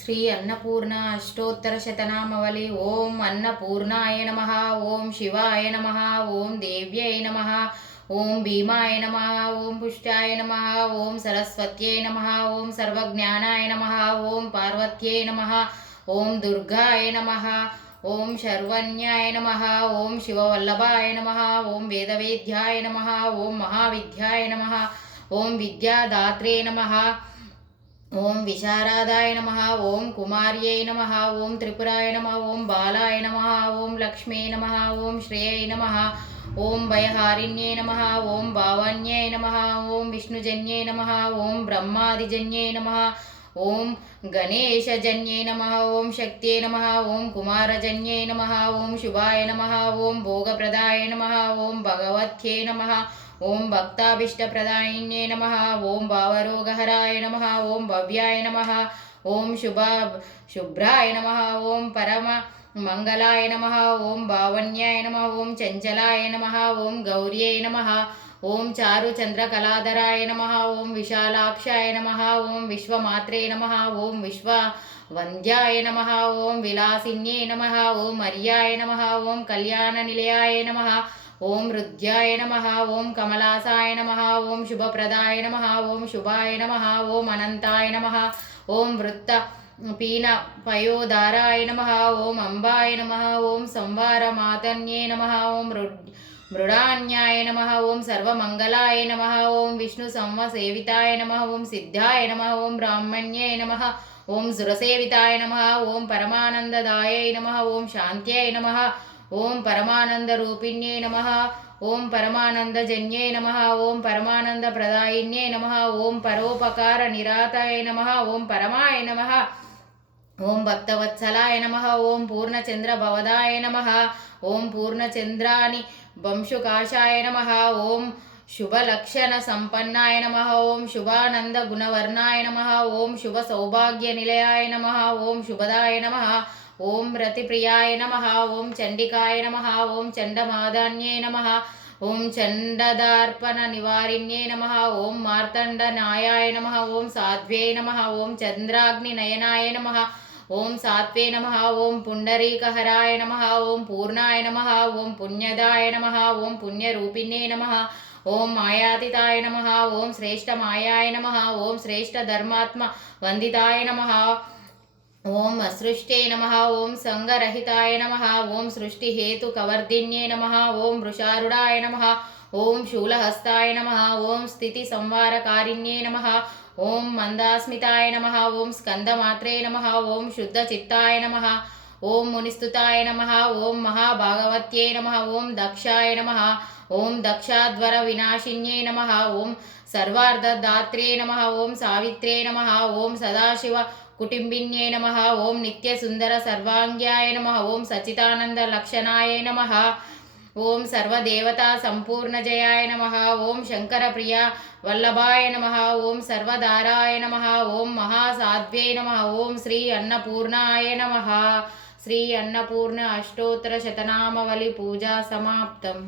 శ్రీ అన్నపూర్ణ అష్టోత్తర శతనామవళి. ఓం అన్నపూర్ణాయ నమ, ఓం శివాయ నమ, ఓం దేవ్యై నమ, ఓం భీమాయ నమ, ఓం పుష్టాయ నమ, ఓం సరస్వత్యై నమ, ఓం సర్వజ్ఞానాయ నమ, ఓం పార్వత్యై నమ, ఓం దుర్గాయ నమ, ఓం శర్వణ్యాయ నమ, ఓం శివవల్లభాయ నమ, ఓం వేదవేద్యాయ నమ, ఓం మహావిద్యాయ నమ, ఓం విద్యాదాత్రే నమ, ఓం విశారదాయ నమ, ఓం కుమార్యై నమ, ఓం త్రిపురాయ నమ, ఓం బాలాయ నమ, ఓం లక్ష్మీ నమ, ఓం శ్రేయై నమ, ఓం భయహారిణ్యై నమ, ఓం భావాన్యై నమ, ఓం విష్ణుజన్యై నమ, ఓం బ్రహ్మాదిజన్యై నమ, ఓం గణేశజన్యై నమ, ఓం శక్త్యై నమ, ఓం కుమారజన్యై నమ, ఓం శుభాయ నమ, ఓం భోగప్రదాయ నమ, ఓం భగవత్యై నమ, ఓం భక్తాభీష్టప్రదాయిన్యై నమ, ఓం భావరోగహరాయ నమ, ఓం భవ్యాయ నమ, ఓం శుభ్రాయ నమ, ఓం పరమ మంగళాయ నమ, ఓం భావన్యాయ నమ, ఓం చంచలాయ నమ, ఓం గౌర్యై నమ, ఓం చారు చంద్రకళాధరాయ నమ, ఓం విశాలాక్షాయ నమ, ఓం విశ్వమాత్రే నమ, ఓం విశ్వవంద్యాయ నమ, ఓం విలాసిన్యై నమ, ఓం మర్యాయ నమ, ఓం కళ్యాణనిలయాయ నమ, ఓం హృద్యాయ నమ, ఓం కమలాసాయ నమ, ఓం శుభప్రదాయ నమ, ఓం శుభాయ నమ, ఓం అనంతాయ నమ, ఓం వృత్త పీన పయోదారాయ నమ, ఓం అంబాయ నమ, ఓం సంవారమాతన్యే నమ, ఓం మృడాన్యాయ నమ, ఓం సర్వమంగళాయ నమ, ఓం విష్ణు సంవసేవితాయ నమ, ఓం సిద్ధాయ నమ, ఓం బ్రాహ్మణ్యై నమ, ఓం సురసేవితాయ నమ, ఓం పరమానందదాయై నమ, ఓం శాంత్యై నమ, ఓం పరమానందరూపిణ్యై నమ, ఓం పరమానందజన్యై నమ, ఓం పరమానందప్రదాయిన్యై నమ, ఓం పరోపకార నిరాతాయ నమ, ఓం పరమాయ నమ, ఓం భక్తవత్సలాయ నమ, ఓం పూర్ణచంద్రభవదాయ నమ, ఓం పూర్ణచంద్రాని వంశుకాశాయ నమ, ఓం శుభలక్షణ సంపన్నాయ నమ, ఓం శుభానంద గుణవర్ణాయ నమ, ఓం శుభ సౌభాగ్య నిలయాయ నమ, ఓం శుభదాయ నమ, ఓం రతిప్రియాయ నమ, ఓం చండికాయ నమ, ఓం చండమాదాన్యై నమ, ఓం చండదార్పణ నివారిణ్యై నమ, ఓం మార్తండనాయాయ నమ, ఓం సాధ్వ్యై నమ, ఓం చంద్రాగ్ని నయనాయ నమ, ఓం సాత్వే నమ, ఓం పుండరీకహరాయ నమ, ఓం పూర్ణాయ నమ, ఓం పుణ్యదాయ నమ, ఓం పుణ్యరూపిణ్యై నమ, ఓం మాయాతితాయ నమ, ఓం శ్రేష్టమాయాయ నమ, ఓం శ్రేష్టధర్మాత్మ వందితాయ నమ, ఓం అసృష్టే నమ, ఓం సంగరహితాయ నమ, ఓం సృష్టిహేతుకవర్ధిన్యై నమ, ఓం వృషారుడాయ నమ, ఓం శూలహస్తాయ నమ, ఓం స్థితి సంవారకారిణ్యై నమ, ఓం మందాస్మితాయ నమ, ఓం స్కందమాత్రే నమ, ఓం శుద్ధచిత్తాయ నమ, ఓం మునిస్తుతాయ నమ, ఓం మహాభాగవత్యై నమ, ఓం దక్షాయ నమ, ఓం దక్షాధ్వర వినాశిన్యై నమ, ఓం సర్వార్ధదాత్రే నమ, ఓం సావిత్రే నమ, ఓం సదాశివ కుటుంబిన్యై నమ, ఓం నిత్యసుందర సర్వాంగ్యాయ నమ, ఓం సచితానంద లక్షణాయ నమ, ఓం సర్వదేవతా సంపూర్ణజయాయ నమ, ఓం శంకరప్రియ వల్లభాయ నమ, ఓం సర్వదారాయ నమ, ఓం మహాసాధ్వ్యై నమ, ఓం శ్రీ అన్నపూర్ణాయ నమ. శ్రీ అన్నపూర్ణ అష్టోత్తర శతనామవళి పూజా సమాప్తం.